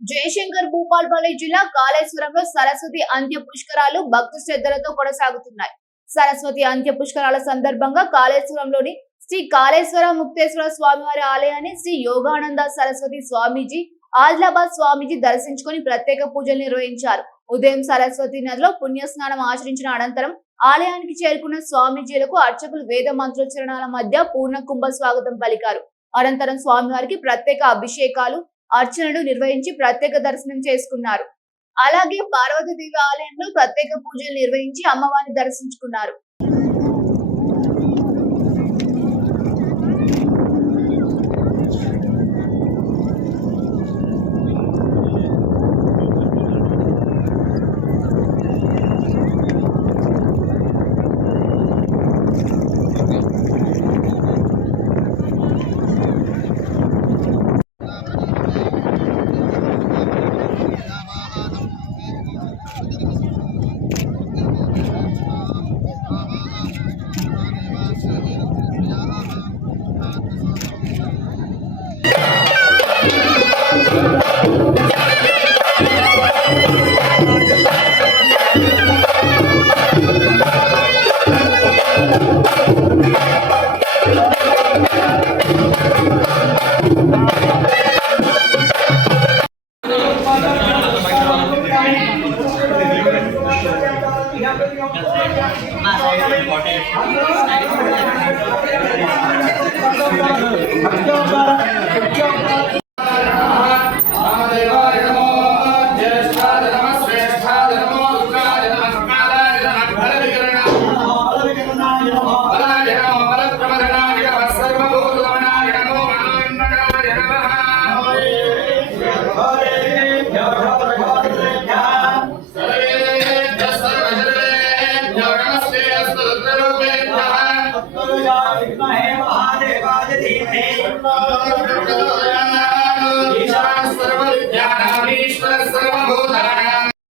జయశంకర్ భూపాల్పల్లి జిల్లా కాళేశ్వరంలో సరస్వతి అంత్య పుష్కరాలు భక్తి శ్రద్ధలతో కొనసాగుతున్నాయి. సరస్వతి అంత్య పుష్కరాల సందర్భంగా కాళేశ్వరంలోని శ్రీ కాళేశ్వర ముక్తేశ్వర స్వామివారి ఆలయాన్ని శ్రీ యోగానంద సరస్వతి స్వామీజీ, ఆదిలాబాద్ స్వామీజీ దర్శించుకొని ప్రత్యేక పూజలు నిర్వహించారు. ఉదయం సరస్వతి నదిలో పుణ్యస్నానం ఆచరించిన అనంతరం ఆలయానికి చేరుకున్న స్వామీజీలకు అర్చకులు వేద మంత్రోచ్చరణాల మధ్య పూర్ణ కుంభ స్వాగతం పలికారు. అనంతరం స్వామివారికి ప్రత్యేక అభిషేకాలు, అర్చనలు నిర్వహించి ప్రత్యేక దర్శనం చేసుకున్నారు. అలాగే పార్వతీదేవి ఆలయంలో ప్రత్యేక పూజలు నిర్వహించి అమ్మవారిని దర్శించుకున్నారు. महादेवाय धीमहि